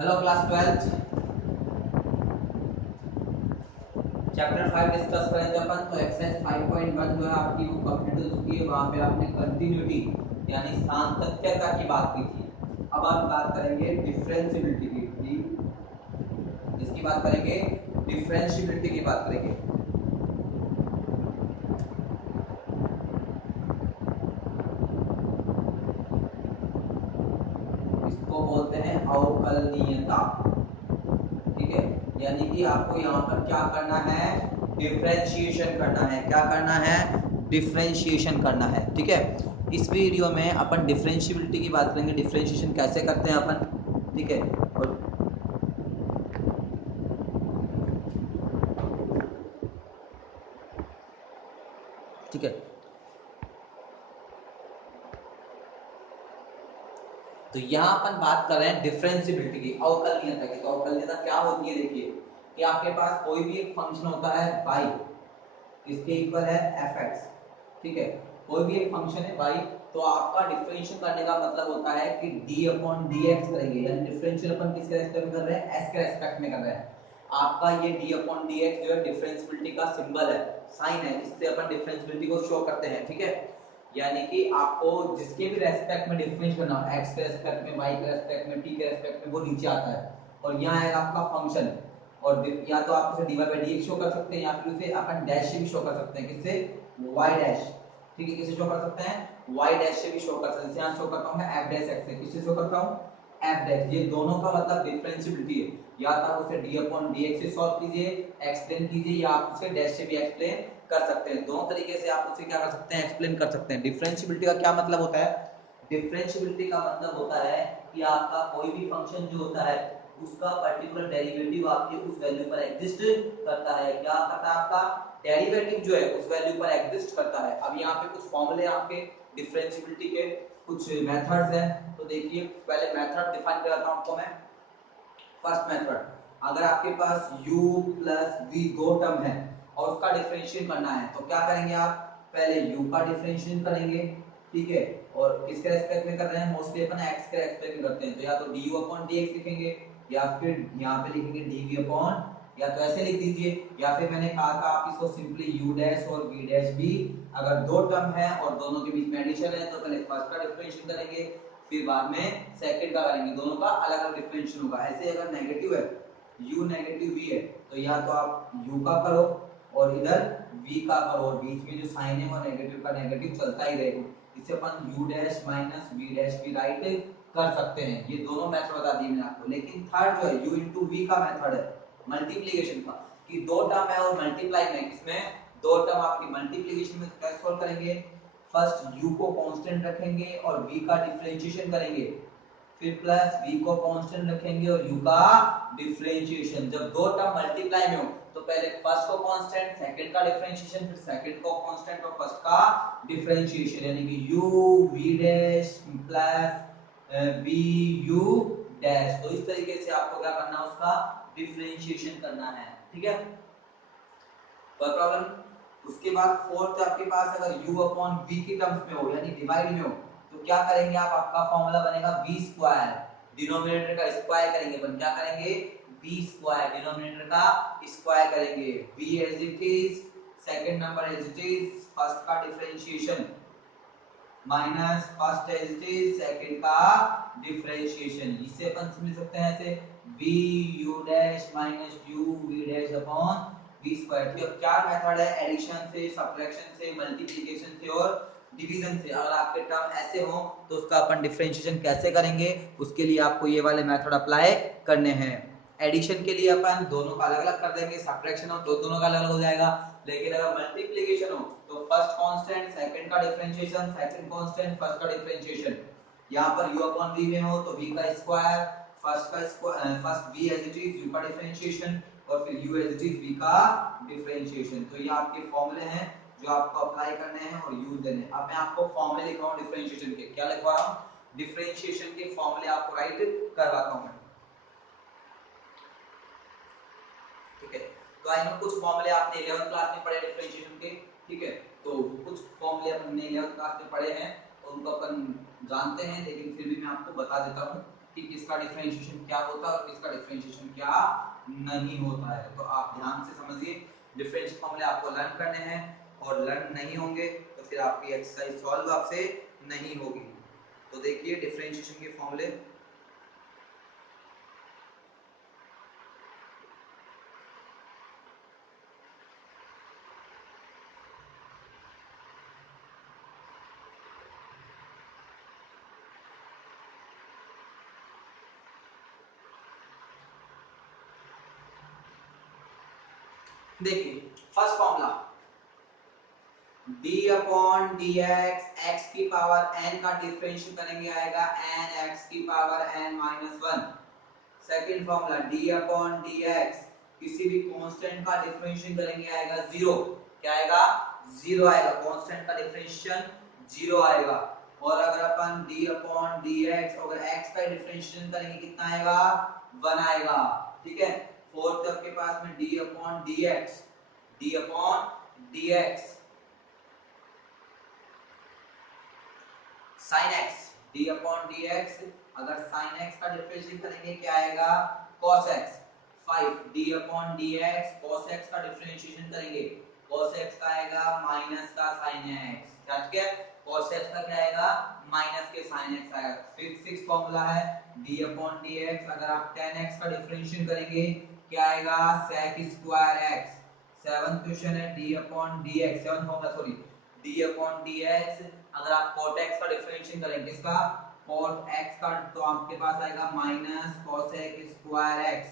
Hello class 12th chapter 5 discuss करेंगे अपन। तो exercise 5.1 जो है आपकी वो कंप्लीट हो चुकी है। वहां पे आपने कंटिन्यूटी यानी सातत्यता की बात की थी। अब हम बात करेंगे डिफरेंशियबिलिटी की। इसकी बात करेंगे, डिफरेंशियबिलिटी की बात करेंगे। इसको बोलते हैं अवकलनीयता। ठीक है, यानी कि आपको यहाँ पर क्या करना है, डिफरेंशिएशन करना है। क्या करना है, डिफरेंशिएशन करना है। ठीक है, इस वीडियो में अपन डिफरेंशिएबिलिटी की बात करेंगे, डिफरेंशिएशन कैसे करते हैं अपन। ठीक है, और ठीक है, तो यहाँ अपन बात कर रहे हैं डिफरेंशिएबिलिटी की, अवकलनीयता की। तो अवकलनीयता क्या होती है, देखिए कि आपके पास कोई भी एक फंक्शन होता है y, इसके इक्वल है fx। ठीक है, कोई भी एक फंक्शन है y, तो आपका डिफरेंशियल करने का मतलब होता है कि d अपॉन dx करेंगे। यानी डिफरेंशियल अपन किसके रेस्पेक्ट में कर रहे हैं, s के रेस्पेक्ट में कर रहे हैं। आपका ये d अपॉन dx जो है डिफरेंशियबिलिटी का सिंबल है, साइन है, इससे अपन डिफरेंशियबिलिटी को शो करते हैं। ठीक है, यानी कि आपको जिसके भी रेस्पेक्ट में डिफरेंस करना हो, x के रेस्पेक्ट में, y के रेस्पेक्ट में, t के रेस्पेक्ट में, वो नीचे आता है। और यहाँ आएगा आपका फंक्शन, और या तो आप इसे dy by dx शो कर सकते हैं, या फिर उसे अपन डैश से भी शो कर सकते हैं। किससे, y डैश। ठीक है, किसे शो कर सकते हैं, y डैश से भी शो कर सकते हैं। यहाँ शो करता हूं मैं f डैश x से। किससे शो करता हूं, f डैश। ये दोनों का मतलब डिफरेंशियबिलिटी है। या तो आप उसे d अपॉन dx से सॉल्व कीजिए, एक्सप्लेन कीजिए, या आप उसे डैश से भी एक्सप्लेन कर सकते हैं। दोनों तरीके से आप उसे क्या कर सकते हैं, एक्सप्लेन कर सकते हैं। डिफरेंशियबिलिटी का क्या मतलब होता है, डिफरेंशियबिलिटी का मतलब होता है कि आपका कोई भी फंक्शन जो होता है उसका पर्टिकुलर डेरिवेटिव आपके उस वैल्यू पर एग्जिस्ट करता है। क्या करता है, आपका डेरिवेटिव जो है उस वैल्यू पर एग्जिस्ट करता है। अब यहाँ पे कुछ फॉर्मूले आपके डिफरेंशियबिलिटी के, कुछ मेथड्स हैं। तो देखिए, पहले मेथड डिफाइन कराता हूं आपको मैं। फर्स्ट मेथड, अगर आपके पास u प्लस v दो टर्म है और उसका डिफरेंशिएट करना है, तो क्या करेंगे आप, पहले u का डिफरेंशिएट करेंगे। ठीक है, और किसके रेस्पेक्ट में कर रहे हैं, मोस्टली अपन x के रेस्पेक्ट में करते हैं। तो या तो du अपॉन dx लिखेंगे, या फिर यहाँ पे लिखेंगे dv अपॉन, या तो ऐसे लिख दीजिए, या फिर मैंने कहा था आप इसको सिंपली u डैश और v डैश भी। अगर दो टर्म है और दोनों के बीच में एडिशन है, तो पहले फर्स्ट का डिफरेंशिएट करेंगे, फिर बाद में सेकंड का करेंगे। दोनों का अलग अलग डिफरेंशियल होगा। ऐसे अगर नेगेटिव है, u नेगेटिव v है, तो या तो आप u का करो और इधर v का करो, और बीच में जो साइन है वो नेगेटिव का नेगेटिव चलता ही रहेगा। इसे अपन u dash minus v dash भी राइट कर सकते हैं। ये दोनों मेथड बता दिए मैंने आपको। लेकिन थर्ड जो है u इंटू v का मेथड है मल्टीप्लीकेशन का, कि दो टर्म है और मल्टीप्लाई में, किसमें, दो टर्म आपकी मल्टीप्लीकेशन में कैसे सॉल्व करेंगे, फर्स्ट u को कांस्टेंट रखेंगे और v का डिफरेंशिएशन करेंगे, फिर प्लस v को कांस्टेंट रखेंगे और u का डिफरेंशिएशन। जब दो टर्म मल्टीप्लाई में हो, तो पहले फर्स्ट को कांस्टेंट, सेकंड का डिफरेंशिएशन, फिर सेकंड को कांस्टेंट और फर्स्ट का डिफरेंशिएशन। यानी कि u v dash plus v u dash. तो इस तरीके से आपको क्या करना है, उसका डिफरेंशिएशन करना है। ठीक है, कोई प्रॉब्लम। उसके बाद फोर्थ आपके पास अगर u अपॉन v की टर्म्स में हो, यानी डिवाइड में हो, तो क्या करेंगे आप, आपका फॉर्मूला बनेगा v स्क्वायर। डिनोमिनेटर का स्क्वायर करेंगे, अपन क्या करेंगे, v स्क्वायर, डिनोमिनेटर का स्क्वायर करेंगे। v as it is, second number as it is, first का differentiation minus first as it is, second का डिफरेंशिएशन। इसे अपन समझ सकते हैं ऐसे, v u dash minus u v dash upon v square. तो अब चार मेथड है, एडिशन से, सब्ट्रैक्शन से, मल्टीप्लिकेशन से और डिवीजन से। अगर आपके टर्म ऐसे हो तो उसका अपन डिफरेंशिएशन कैसे करेंगे, उसके लिए आपको ये वाले मेथड अप्लाई करने हैं। एडिशन के लिए अपन दोनों का अलग अलग कर देंगे, सब्ट्रैक्शन हो तो दोनों का अलग अलग हो जाएगा। लेकिन अगर मल्टीप्लिकेशन हो तो फर्स्ट कांस्टेंट, सेकंड का डिफरेंशिएशन, सेकंड कांस्टेंट, फर्स्ट का डिफरेंशिएशन। यहाँ पर u अपॉन v में हो तो v का स्क्वायर, फर्स्ट का square, first v as it is, u का डिफरेंशिएशन, और फिर u as it is, v का डिफरेंशिएशन। तो ये आपके फॉर्मूले हैं जो आपको अप्लाई करने हैं और यूज देने हैं। अब मैं आपको फॉर्मूले लिख रहा हूँ डिफरेंशिएशन के। क्या लिखवा रहा हूँ, डिफरेंशिएशन के फॉर्मूले आपको राइट करवाता हूँ मैं। ठीक है, तो आई नो कुछ फॉर्मूले आपने 11th क्लास में पढ़े डिफरेंशिएशन के। ठीक है, तो कुछ फॉर्मूले हमने 11th क्लास में पढ़े हैं, तो उनको अपन जानते हैं, लेकिन फिर भी मैं आपको बता देता हूँ। कि किसका डिफरेंशिएशन क्या होता है और किसका डिफरेंशिएशन क्या नहीं होता है। तो आप ध्यान से समझिए, डिफरेंशियल फॉर्मूले आपको लर्न करने हैं और लर्न नहीं होंगे तो फिर आपकी एक्सरसाइज सॉल्व आपसे नहीं होगी। तो देखिए डिफरेंशिएशन के फॉर्मूले, देखिए first formula d upon dx, x की पावर n का डिफरेंशियल करेंगे आएगा n x की power n minus 1। Second formula d upon dx, किसी भी कांस्टेंट का डिफरेंशियल करेंगे आएगा 0। क्या आएगा? 0 आएगा। कांस्टेंट का डिफरेंशियल 0 आएगा। और अगर अपन d अपॉन dx अगर x का डिफरेंशियल करेंगे कितना आएगा? 1 आएगा। ठीक है। फोर्थ आपके पास में d upon dx, d upon dx sin x, d upon dx, अगर sin x का डिफरेंशियल करेंगे क्या आएगा? cos x। 5 d upon dx, cos x का डिफरेंशिएशन करेंगे, cos x का आएगा माइनस का sin x। ठीक है, cos x का क्या आएगा? माइनस के sin x आएगा। फिर सिक्स फॉर्मूला है d अपॉन dx, अगर आप tan x का डिफरेंशिएशन करेंगे क्या आएगा? sec square x। Seventh question है d upon dx, seventh formula sorry, d upon dx, अगर आप cot x का डिफरेंशिएशन करेंगे इसका cot x का, तो आपके पास आएगा minus cosec square x।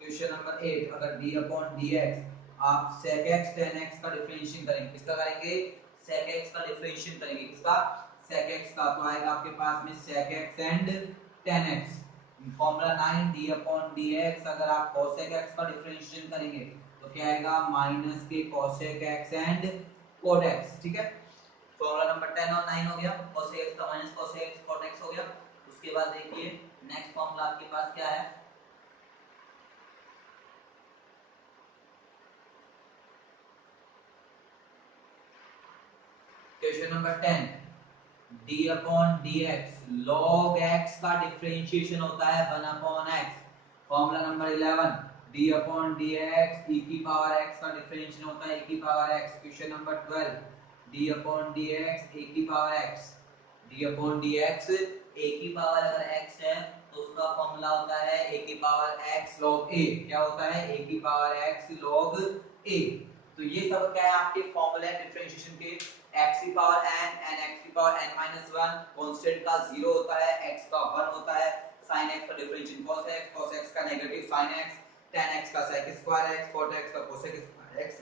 Question number 8, अगर d अपॉन dx आप sec x tan x का डिफरेंशिएशन करेंगे, किसका करेंगे? sec x का डिफरेंशिएशन करेंगे, किसका? sec x का, तो आएगा आपके पास में sec x and tan x। Formula 9 d upon dx, अगर आप cosec x का डिफरेंशिएशन करेंगे तो क्या आएगा? माइनस के cosec x and cot x। ठीक है, फॉर्मूला नंबर 10 और 9 हो गया, cos x का minus cos x cot x हो गया। उसके बाद देखिए नेक्स्ट फॉर्मूला आपके पास क्या है? Question number 10, d upon dx, log x का डिफरेंशिएशन होता है 1 upon x। Formula number 11, d upon dx, e की पावर x का डिफरेंशिएशन होता है e की power x। Question number 12, d upon dx, a की power x, d upon dx, a की पावर अगर x है तो उसका फॉर्मूला होता है a की पावर x log a। क्या होता है? a की पावर x log a। तो ये सब क्या है आपके फॉर्मूले डिफरेंशिएशन के। x की पावर n, n x की पावर n माइनस 1, कांस्टेंट का 0 होता है, x का 1 होता है, sin x का डिफरेंशिएशन cos x का negative sin x, tan x का sec square x, cot x का cosec square x,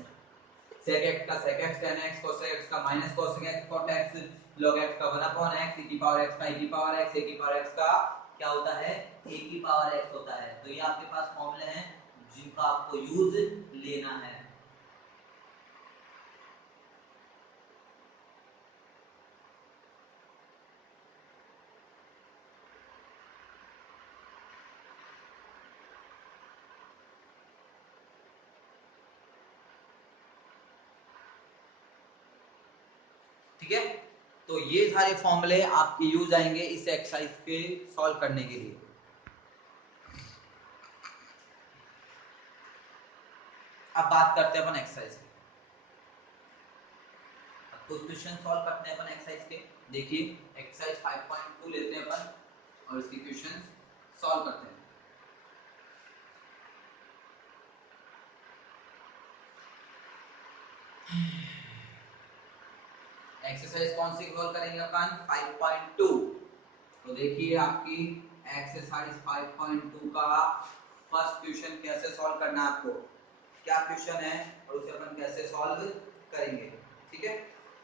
sec x का sec x tan x, cos x का minus cos x cot x, log x का 1 upon x, e की power x का e की power x, a की power x का क्या होता है? a की पावर x होता है। तो ये आपके पास फॉर्मूले हैं जिनका आपको यूज लेना है। ठीक है, तो ये सारे फॉर्मूले आपके यूज आएंगे इस एक्सरसाइज के सॉल्व करने के लिए। अब बात करते हैं अपन एक्सरसाइज की। अब कुछ क्वेश्चन सॉल्व करते हैं अपन एक्सरसाइज के। देखिए एक्सरसाइज 5.2 लेते हैं अपन और इसके क्वेश्चन सॉल्व करते हैं। एक्सरसाइज कौन सी सॉल्व करेंगे अपन? 5.2। तो देखिए आपकी एक्सरसाइज 5.2 का फर्स्ट क्वेश्चन कैसे सॉल्व करना है आपको, क्या क्वेश्चन है और उसे अपन कैसे सॉल्व करेंगे। ठीक है,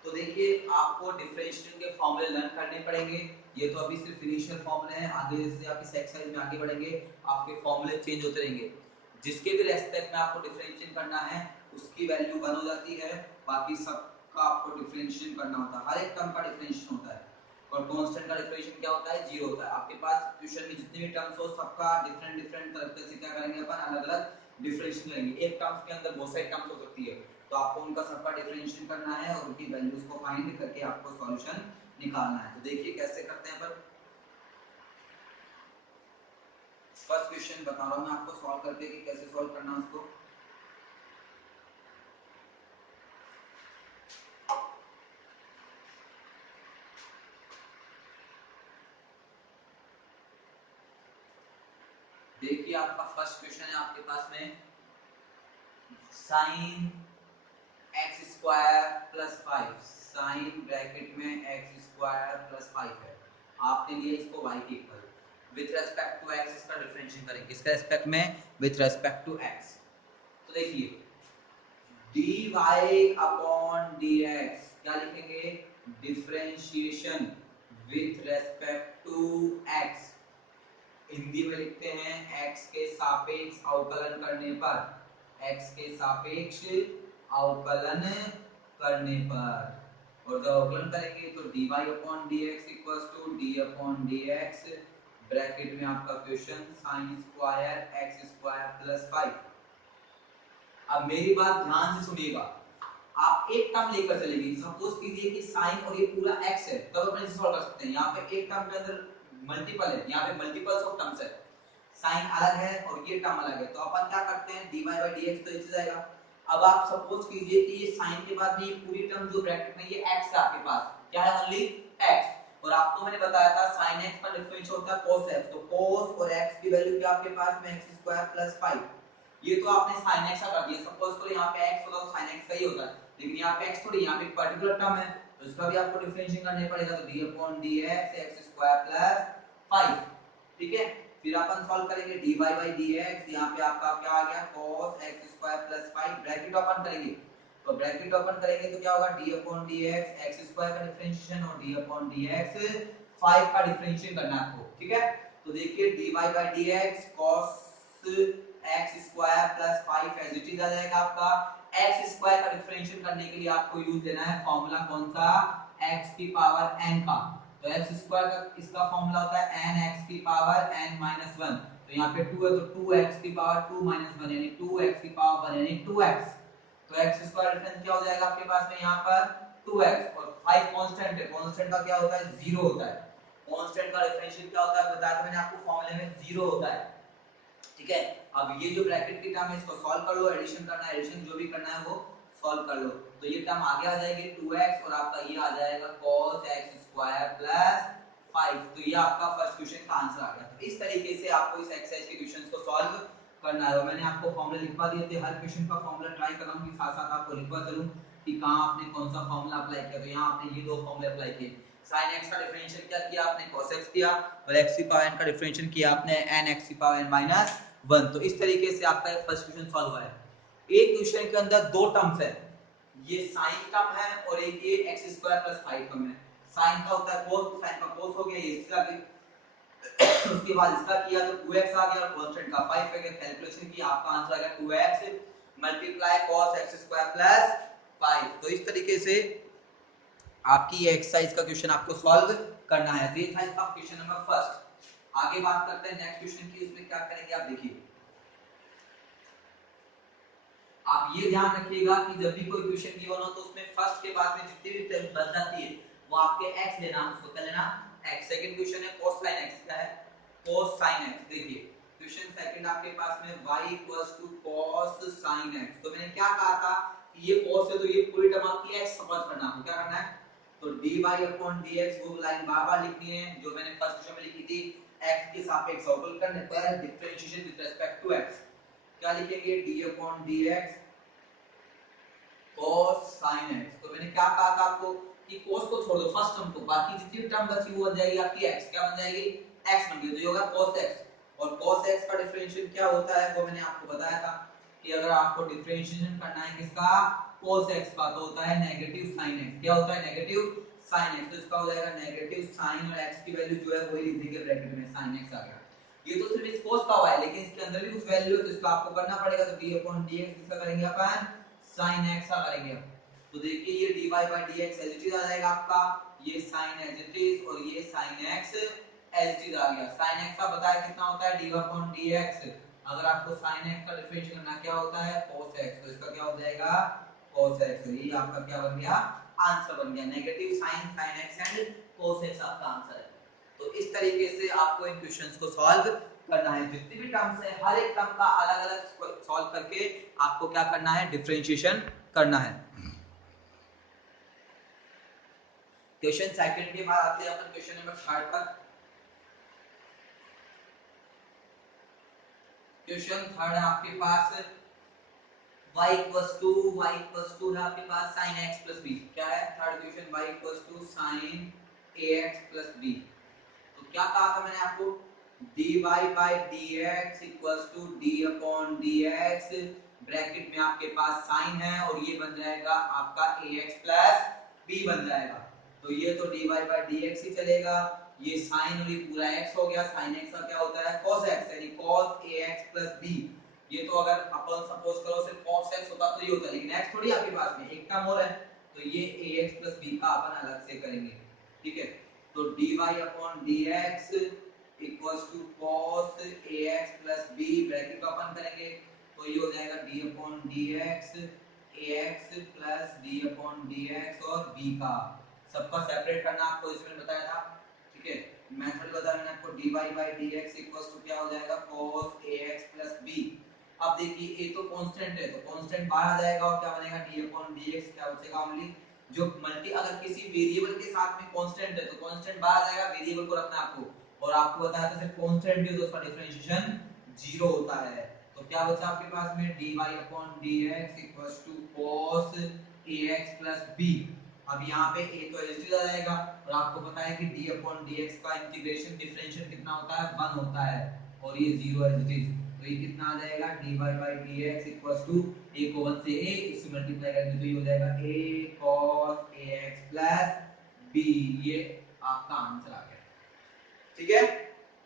तो देखिए आपको डिफरेंशियल के फॉर्मूले लर्न करने पड़ेंगे। ये तो अभी सिर्फ इनिशियल फॉर्मूले हैं, आगे जैसे आप इस एक्सरसाइज में आगे बढ़ेंगे आपके फॉर्मूले चेंज होते रहेंगे। जिसके भी रेस्पेक्ट में आपको डिफरेंशिएट करना है उसकी वैल्यू 1 हो जाती है, बाकी सब का आपको डिफरेंशिएट करना होता है, हर एक टर्म का डिफरेंशिएशन होता है। और कांस्टेंट का डिफरेंशिएशन क्या होता है? 0 होता है। आपके पास क्वेश्चन में जितने भी टर्म्स हो सबका डिफरेंट डिफरेंट तरीके से क्या करेंगे अपन? अलग अलग डिफरेंशिएशन करेंगे। एक टर्म्स के अंदर बहुत सारी टर्म्स हो सकती है, तो आपको उनका सबका डिफरेंशिएशन करना है और उनकी वैल्यूज को फाइंड करके आपको सॉल्यूशन निकालना है। तो देखिए कैसे करते हैं अपन। फर्स्ट क्वेश्चन बता रहा हूँ मैं आपको सॉल्व करके कि कैसे सॉल्व करना है उसको। देखिए आपका फर्स्ट क्वेश्चन है आपके पास में sine x square plus 5, sine bracket में एक्स स्क्वायर प्लस 5 है, आपने लिया इसको y के equal, with respect to x इसका डिफरेंशिएशन करेंगे, किसके रेस्पेक्ट में, विथ रेस्पेक्ट टू x। तो देखिए dy अपॉन dx क्या लिखेंगे, differentiation with respect to x, Hindi में लिखते हैं x के सापेक्ष अवकलन करने पर, x के सापेक्ष अवकलन करने पर, और जब अवकलन करेंगे तो dy upon dx equals to d upon dx bracket में आपका question sine square x square plus 5। अब मेरी बात ध्यान से सुनिएगा, आप एक टर्म लेकर चलेंगे, सपोज कीजिए कि साइन और ये पूरा x है, तब अपन इसे सॉल्व कर सकते हैं। यहाँ पे एक टर्म के अंदर मल्टीपल है, यहाँ पे मल्टीपल्स ऑफ टर्म्स है, साइन अलग है और ये टर्म अलग है, तो अपन क्या करते हैं dy by dx तो इसे जाएगा। अब आप सपोज कीजिए कि ये साइन के बाद में ये पूरी टर्म जो ब्रैकेट में ये x है आपके पास, क्या है, ओनली x, और आपको मैंने बताया था sin x का डिफरेंशियल होता है cos x, तो cos और x की वैल्यू क्या आपके पास में x स्क्वायर प्लस 5, ये तो आपने sin x का कर दिया, सपोज करो यहाँ पे x होता तो sin x का ही होता है, लेकिन यहाँ पे x थोड़ी, यहाँ पे एक पर्टिकुलर टर्म है तो इसका भी आपको डिफरेंशिएशन करने पड़ेगा, तो d upon dx x square plus 5, ठीक है। फिर अपन सॉल्व करेंगे dy by dx, यहाँ पे आपका क्या आ गया cos x square plus 5, bracket open करेंगे, तो ब्रैकेट ओपन करेंगे तो क्या होगा d upon dx x square का डिफरेंशिएशन और d upon dx 5 का डिफरेंशिएशन करना है आपको, ठीक है। तो देखिए dy by dx cos x square plus 5 as it is आ जाएगा आपका, x स्क्वायर का डिफरेंशिएशन करने के लिए आपको यूज लेना है फॉर्मूला कौन सा, x की पावर n का, तो x स्क्वायर का इसका फॉर्मूला होता है n x की पावर n माइनस 1, तो यहाँ पे 2 है तो 2x की पावर 2 माइनस 1 यानी 2x की पावर 1 यानी 2x, तो x स्क्वायर डिफरेंस क्या हो जाएगा आपके पास में यहाँ पर 2x, और 5 कांस्टेंट है, कांस्टेंट का क्या होता है 0 होता है, कांस्टेंट का डिफरेंशियल क्या होता है बताया था मैंने आपको फॉर्मूले में 0 होता है, ठीक है। अब ये जो ब्रैकेट की टर्म है इसको सॉल्व कर लो, एडिशन करना है, एडिशन जो भी करना है वो सॉल्व कर लो, तो ये टर्म आगे आ जाएगी 2x और आपका ये आ जाएगा cos x स्क्वायर प्लस 5, तो ये आपका फर्स्ट क्वेश्चन का आंसर आ गया। तो इस तरीके से आपको इस एक्सरसाइज के क्वेश्चंस को सॉल्व करना है, और मैंने आपको फॉर्मूला लिखवा दिए थे, हर क्वेश्चन का फॉर्मूला ट्राई कर रहा हूं कि साथ-साथ आपको लिखवा चलूं कि कहां आपने कौन सा फॉर्मूला अप्लाई किया, तो यहां आपने ये दो फॉर्मूले अप्लाई किए, sin x का डिफरेंशियल क्या किया आपने, cos x किया, और x की पावर n का डिफरेंशियल किया आपने n x की पावर n माइनस 1, तो इस तरीके से आपका फर्स्ट क्वेश्चन सॉल्व हुआ है। एक क्वेश्चन के अंदर दो टर्म्स है, ये साइन टर्म है और एक ये x स्क्वायर प्लस 5 टर्म है, साइन का होता है cos, साइन का cos हो गया, ये इसका भी उसके बाद इसका किया तो 2x आ गया और कांस्टेंट का 5 है, कैलकुलेशन की आपका आंसर आ गया 2x multiply cos x square plus 5, तो इस तरीके से आपकी ये एक्सरसाइज का क्वेश्चन आपको सॉल्व करना है, तो ये था इसका क्वेश्चन नंबर फर्स्ट। आगे बात करते हैं नेक्स्ट क्वेश्चन की, उसमें क्या करेंगे आप देखिए, आप ये ध्यान रखिएगा कि जब भी कोई क्वेश्चन गिवन हो तो उसमें फर्स्ट के बाद में जितनी भी टर्म बच जाती है वो आपके x लेना, उसको क्या लेना x। सेकंड क्वेश्चन है cos sin x, क्या है cos sin x, देखिए क्वेश्चन सेकंड आपके पास में y cos sin x, तो मैंने क्या कहा था कि ये cos है तो ये पूरी टर्म आपकी x समझ करना, आपको क्या करना है, तो dy upon dx वो लाइन बार-बार लिखनी है जो मैंने फर्स्ट क्वेश्चन में लिखी थी, x के सापेक्ष अवकल करने पर differentiation with respect to x, क्या लिखेंगे d upon dx cos sin x, तो मैंने क्या कहा था आपको कि cos को छोड़ दो फर्स्ट टर्म को, बाकी जितनी टर्म बची वो बन जाएगी आपकी x, क्या बन जाएगी x बन गई, तो ये होगा cos x, और cos x का डिफरेंशियल क्या होता है वो मैंने आपको बताया था कि अगर आपको डिफरेंशिएशन करना है किसका cos x का तो होता है नेगेटिव sin x, क्या होता है नेगेटिव sin x, तो इसका हो जाएगा नेगेटिव sin और x की वैल्यू जो है वही लिख देंगे ब्रैकेट में sin x आ गया, ये तो सिर्फ इस cos का हुआ है लेकिन इसके अंदर भी कुछ वैल्यू है तो इसको आपको करना पड़ेगा, तो d upon dx इसका करेंगे अपन sin x का करेंगे, तो देखिए ये dy by dx as it is आ जाएगा आपका, ये sin एज इट इज और ये sin x as it is आ गया, sin x का बताया कितना होता है dy upon dx, अगर आपको sin x का डिफरेंशियल करना क्या होता है cos x, तो इसका क्या हो जाएगा cos x, तो ये आपका क्या बन गया आंसर बन गया, negative sin x and cos x आपका आंसर है। तो इस तरीके से आपको इन क्वेश्चंस को सॉल्व करना है। जितनी भी टर्म्स है हर एक टर्म का अलग अलग सॉल्व करके आपको क्या करना है, डिफरेंशिएशन करना है। क्वेश्चन सेकंड के बाद आते हैं अपन क्वेश्चन नंबर 3 पर। क्वेश्चन 3 है आपके पास y इक्वल्स टू है आपके पास sin x plus b। क्या है third question, y equals to sin ax plus b। तो क्या कहा था मैंने आपको, dy by dx equals to d upon dx, bracket में आपके पास sin है और ये बन जाएगा आपका ax plus b बन जाएगा। तो ये तो dy by dx ही चलेगा, ये sin और ये पूरा x हो गया, sin x का क्या होता है cos x, यानी cos ax plus b। ये तो अगर अपन सपोज करो सिर्फ cos x होता तो ये होता, लेकिन x थोड़ी आपके पास में एक टर्म और है, तो ये ax plus b का अपन अलग से करेंगे, ठीक है। तो dy upon dx equals to cos ax plus b, bracket को अपन करेंगे तो ये हो जाएगा d upon dx ax plus d upon dx और b का सबका सेपरेट करना आपको इसमें बताया था, ठीक है। मेथड बताया मैंने आपको, dy by dx equals to क्या हो जाएगा cos ax plus b। अब देखिए a तो कांस्टेंट है, तो कांस्टेंट बाहर आ जाएगा और क्या बनेगा d upon dx, क्या बचेगा ओनली जो मल्टी, अगर किसी वेरिएबल के साथ में कांस्टेंट है तो कांस्टेंट बाहर आ जाएगा, वेरिएबल को रखना है आपको, और आपको बताया था सिर्फ कांस्टेंट भी हो तो उसका डिफरेंशिएशन 0 होता है। तो क्या बचा आपके पास में dy upon dx equals to cos ax plus b। अब यहाँ पे a तो एज आ जाएगा, और आपको पता है कि d upon dx का इंटीग्रेशन डिफरेंशियल कितना होता है 1 होता है, और ये 0 एज इट इज, तो ये कितना आ जाएगा dy by dx equals to a को 1 से a इससे मल्टीप्लाई करेंगे तो ये हो जाएगा a cos ax plus b, ये आपका आंसर आ गया, ठीक है।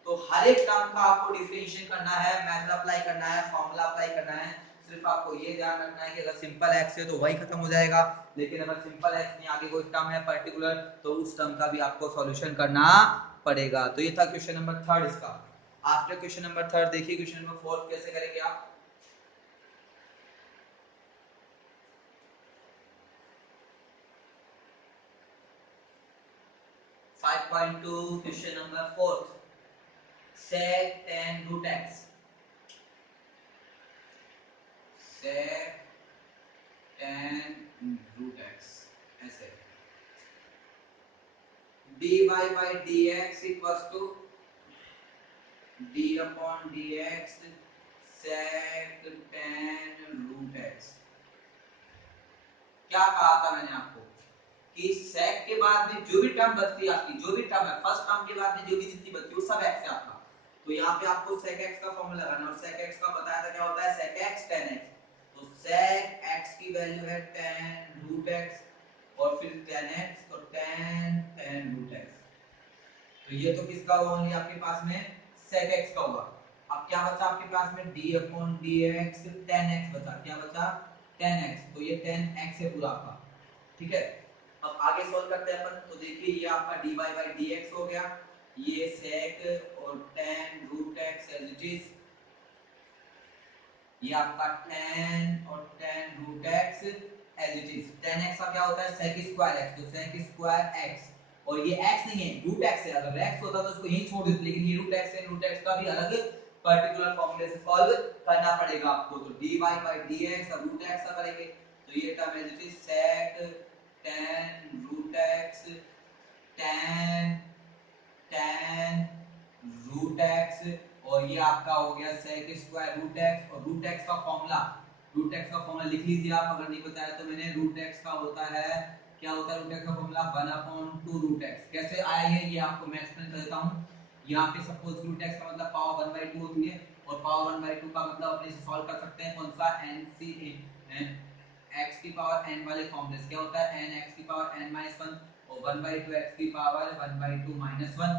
तो हर एक टर्म का आपको डिफरेंशिएट करना है, मेथड अप्लाई करना है, फार्मूला अप्लाई करना है। सिर्फ आपको ये ध्यान रखना है कि अगर सिंपल x है तो y खत्म हो जाएगा, लेकिन अगर सिंपल x नहीं आगे कोई टर्म है पर्टिकुलर तो उस टर्म का भी आपको सॉल्यूशन करना पड़ेगा। तो ये था क्वेश्चन नंबर 3 इसका। आफ्टर क्वेश्चन नंबर 3 देखिए क्वेश्चन नंबर 4 कैसे करेंगे आप। 5.2 question number 4, sec tan root x, sec tan root x ऐसे, dy by dx equals to d upon dx sec tan root x। क्या कहा था मैंने आपको कि sec के बाद में जो भी टर्म बचती है आपकी, जो भी टर्म है फर्स्ट टर्म के बाद में जो भी जितनी बचती है वो सब x है आपका। तो यहाँ पे आपको sec x का फॉर्मूला लगाना, और sec x का बताया था क्या होता है sec x tan x। तो sec x की वैल्यू है tan root x और फिर tan x, तो tan root x। तो ये तो किसका हुआ ओनली आपके पास में sec x का हुआ। अब क्या बचा आपके पास में d upon dx tan x बचा, क्या बचा tan x, तो ये tan x है पूरा आपका, ठीक है। अब आगे सॉल्व करते हैं अपन, तो देखिए ये आपका dy by dx हो गया, ये sec और tan root x as it is, ये आपका tan और tan root x as it इज। tan x का क्या होता है sec स्क्वायर x, तो sec स्क्वायर x, और ये x नहीं है रूट x है, अगर x होता तो उसको यहीं छोड़ देते, लेकिन ये रूट x है, रूट x का भी अलग पर्टिकुलर फॉर्मूले से सॉल्व करना पड़ेगा आपको। तो dy by dx अब रूट x का करेंगे, तो ये term as it is sec tan root x tan root x, और ये आपका हो गया sec स्क्वायर रूट x, और रूट x का फॉर्मूला लिख लीजिए आप, अगर नहीं बताया तो मैंने। रूट x का होता है, क्या होता है रूट x का फॉर्मूला 1/2 रूट x। कैसे आया ये आपको मैं एक्सप्लेन कर देता हूँ। यहाँ पे सपोज रूट x का मतलब पावर 1/2 होती है, और पावर 1/2 का मतलब अपने से सॉल्व कर सकते हैं कौन सा x की पावर n वाले फॉर्मूले से, क्या होता है n x की पावर n - 1 और 1/2 x की पावर 1/2 - 1,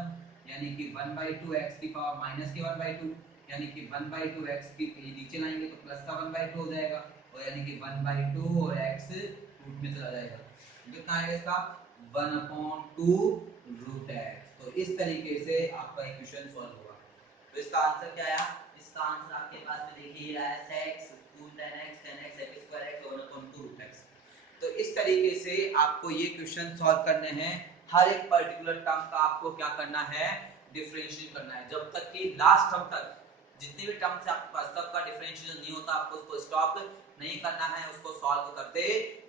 यानी कि 1/2 x की पावर माइनस की 1/2, यानी कि 1/2 x की नीचे लाएंगे तो प्लस का 1/2 हो जाएगा, और यानी कि 1/2 और x रूट में चला जाएगा, कितना आएगा इसका 1/2 रूट x। तो इस तरीके से आपका इक्वेशन सॉल्व होगा। तो इसका आंसर क्या आया, इसका आंसर आपके पास में देखिए ये आया sec 2 tan x sec square x 1/2 root x। तो इस तरीके से आपको ये क्वेश्चन सॉल्व करने हैं, हर एक पर्टिकुलर टर्म का आपको क्या करना है डिफरेंशिएशन करना है, जब तक कि लास्ट टर्म तक जितने भी टर्म से आपके पास तब का डिफरेंशिएशन नहीं होता, आपको उसको स्टॉप नहीं करना है, उसको सॉल्व करते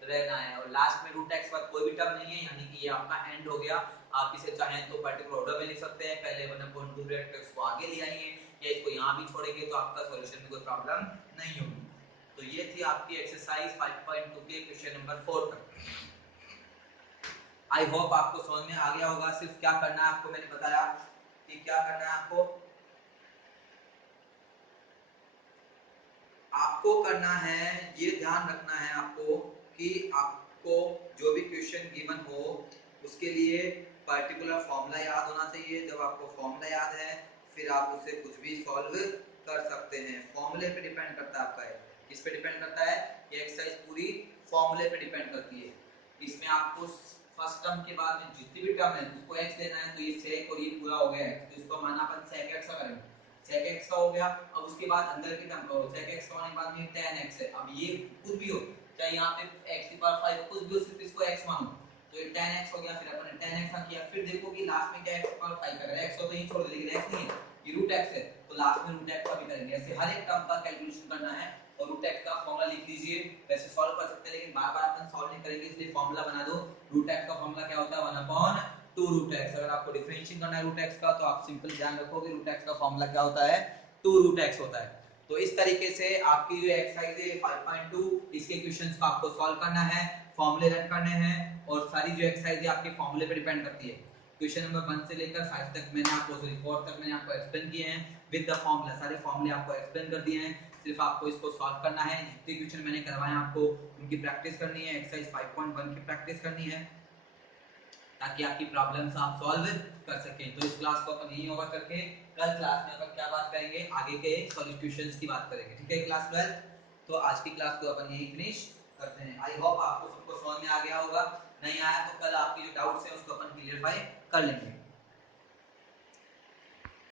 रहना है। और लास्ट में रूट एक्स पर कोई भी टर्म नहीं है, यानी कि ये आपका एंड हो गया। आप इसे चाहें तो पर्टिकुलर ऑर्डर में लिख सकते हैं, पहले 1/2 रूट एक्स को आगे ले आएंगे या इसको यहाँ भी छोड़ेंगे तो आपका सॉल्यूशन में कोई प्रॉब्लम नहीं होगी। तो ये थी आपकी एक्सरसाइज 5.2 के क्वेश्चन नंबर 4 तक। आई होप आपको समझ में आ गया होगा। सिर्फ क्या करना है आपको, मैंने बताया कि क्या करना है आपको, आपको करना है, ये ध्यान रखना है आपको कि आपको जो भी क्वेश्चन गिवन हो उसके लिए पर्टिकुलर फॉर्मूला याद होना चाहिए। जब आपको फॉर्मूला याद है फिर आप उससे कुछ भी सॉल्व कर सकते हैं। फॉर्मूले पे डिपेंड करता है आपका, किस पे डिपेंड करता है, ये एक्सरसाइज पूरी फॉर्मूले पे डिपेंड करती है। इसमें आपको फर्स्ट टर्म के बाद में जितनी भी टर्म है उसको x लेना है, तो ये sec और ये पूरा हो गया x, तो इसको माना अपन sec x का करेंगे, sec x का हो गया। अब उसके बाद अंदर की टर्म करो, sec x का होने के बाद में tan x है। अब ये कुछ भी हो, चाहे यहाँ पे x की पावर 5 कुछ भी हो, सिर्फ इसको x मानो, तो ये tan x हो गया। फिर अपन ने tan x का किया, फिर देखो कि लास्ट में क्या x की पावर 5 अगर x हो तो ये छोड़ दे, लेकिन x नहीं है, ये रूट x है, तो लास्ट में रूट x का भी करेंगे। ऐसे हर एक टर्म का कैलकुलेशन करना है और रूट x का फॉर्मूला लिख लीजिए। वैसे सॉल्व कर सकते हैं लेकिन बार-बार अपन सॉल्व नहीं करेंगे, इसलिए फॉर्मूला बना दो। रूट x का फॉर्मूला क्या होता है, 1/2 रूट x। अगर आपको डिफरेंशिएट करना है रूट x का तो आप सिंपल ध्यान रखोगे रूट x का फॉर्मूला क्या होता है, 2 रूट x होता है। तो इस तरीके से आपकी जो एक्सरसाइज है 5.2 इसके क्वेश्चंस को आपको सॉल्व करना है, फॉर्मूले रन करने हैं और सारी जो एक्सरसाइज है आपके फॉर्मूले पे डिपेंड करती है। क्वेश्चन नंबर 1 से लेकर 5 तक मैंने आपको, सॉरी 4 तक मैंने आपको एक्सप्लेन किए हैं विद द फॉर्मूला, सारे फॉर्मूले आपको एक्सप्लेन कर दिए हैं। सिर्फ आपको इसको सॉल्व करना है। जितने क्वेश्चन मैंने करवाए आपको उनकी प्रैक्टिस करनी है, एक्सरसाइज 5.1 की प्रैक्टिस करनी है ताकि आपकी प्रॉब्लम्स आप सॉल्व कर सकें। तो इस क्लास को अपन यही ओवर करके कल क्लास में अपन क्या बात करेंगे, आगे के सॉल्यूशंस की बात करेंगे। ठीक है क्लास 12, तो आज की क्लास को अपन यही फिनिश करते हैं। आई होप आपको सबको समझ में आ गया होगा, नहीं आया तो कल आपकी जो डाउट्स हैं उसको अपन क्लियरफाई कर लेंगे।